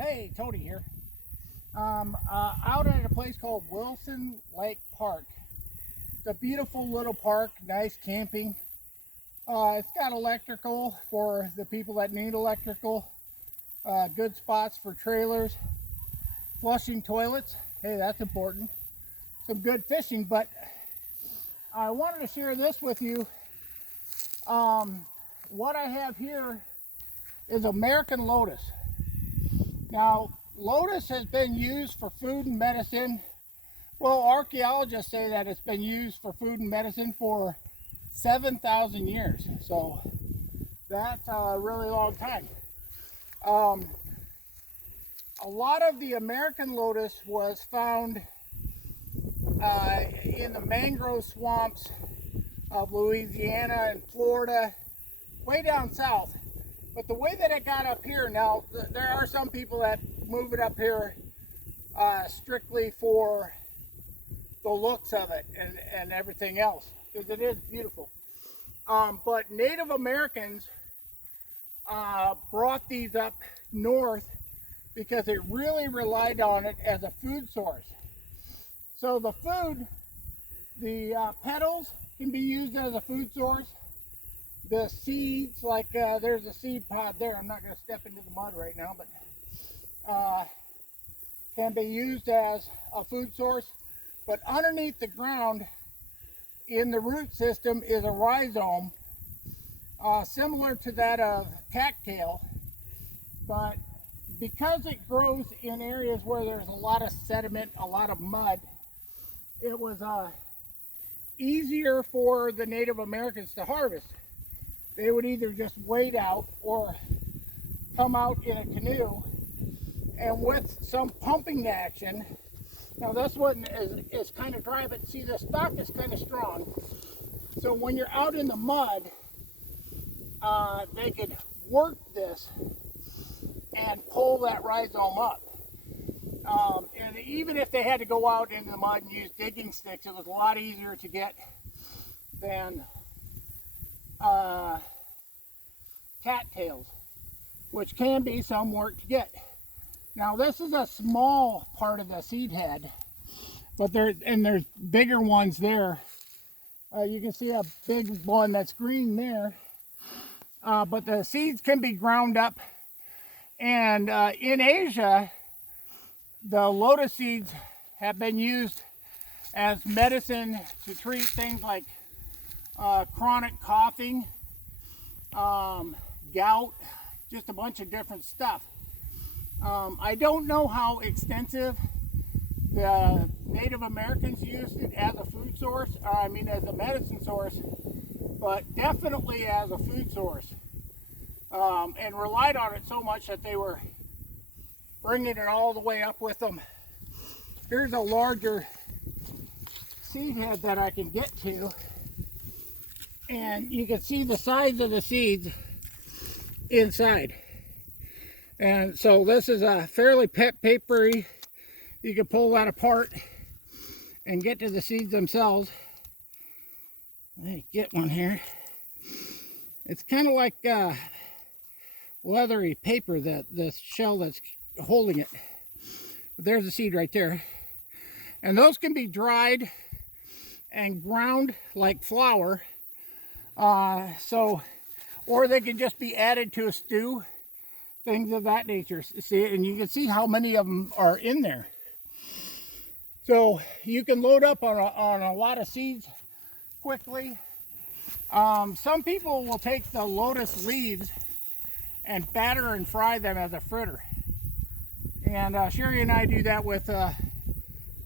Hey, Tony here. Out at a place called Wilson Lake Park. It's a beautiful little park, nice camping. It's got electrical for the people that need electrical. Good spots for trailers. Flushing toilets. Hey, that's important. Some good fishing, but I wanted to share this with you. What I have here is American lotus. Now, lotus has been used for food and medicine. Well, archaeologists say that it's been used for food and medicine for 7,000 years. So that's a really long time. A lot of the American lotus was found in the mangrove swamps of Louisiana and Florida, way down south. But the way that it got up here, now there are some people that move it up here strictly for the looks of it and everything else, because it is beautiful. But Native Americans brought these up north because they really relied on it as a food source. So the food, the petals can be used as a food source. The seeds, like there's a seed pod there. I'm not going to step into the mud right now, but can be used as a food source. But underneath the ground in the root system is a rhizome, similar to that of cattail, but because it grows in areas where there's a lot of sediment, a lot of mud, it was easier for the Native Americans to harvest. They would either just wade out or come out in a canoe, and with some pumping action. Now this one is kind of dry, but see, the stalk is kind of strong. So when you're out in the mud, they could work this and pull that rhizome up. And even if they had to go out into the mud and use digging sticks, it was a lot easier to get than cattails, which can be some work to get. Now this is a small part of the seed head, but there's bigger ones there. You can see a big one that's green there, but the seeds can be ground up. And in Asia, the lotus seeds have been used as medicine to treat things like chronic coughing, gout, just a bunch of different stuff. I don't know how extensive the Native Americans used it as a food source, as a medicine source, but definitely as a food source, and relied on it so much that they were bringing it all the way up with them. Here's a larger seed head that I can get to, and you can see the size of the seeds inside. And so this is a fairly papery. You can pull that apart and get to the seeds themselves. Let me get one here. It's kind of like leathery paper, that the shell that's holding it. But there's a seed right there. And those can be dried and ground like flour. Or they can just be added to a stew, things of that nature. See, and you can see how many of them are in there. So you can load up on a lot of seeds quickly. Some people will take the lotus leaves and batter and fry them as a fritter. And Sherry and I do that with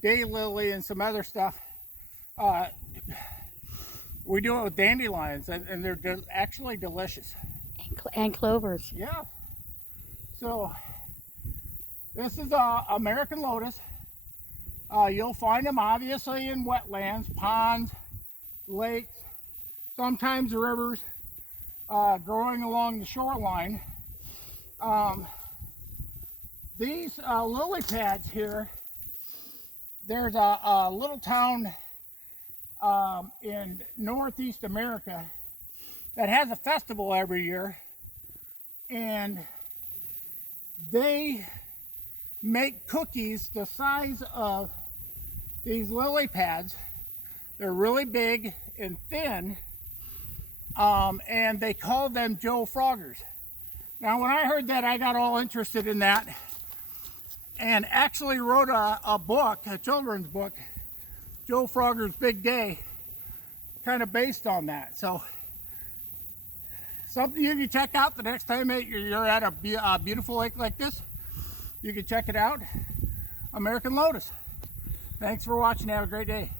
daylily and some other stuff. We do it with dandelions, and they're actually delicious. And clovers. Yeah. So this is American lotus. You'll find them obviously in wetlands, ponds, lakes, sometimes rivers, growing along the shoreline. These lily pads here, there's a little town in Northeast America that has a festival every year, and they make cookies the size of these lily pads. They're really big and thin, and they call them Joe Froggers. Now, when I heard that, I got all interested in that and actually wrote a book, a children's book, Joe Frogger's Big Day, kind of based on that. So, something you can check out the next time you're at a beautiful lake like this. You can check it out. American Lotus. Thanks for watching. Have a great day.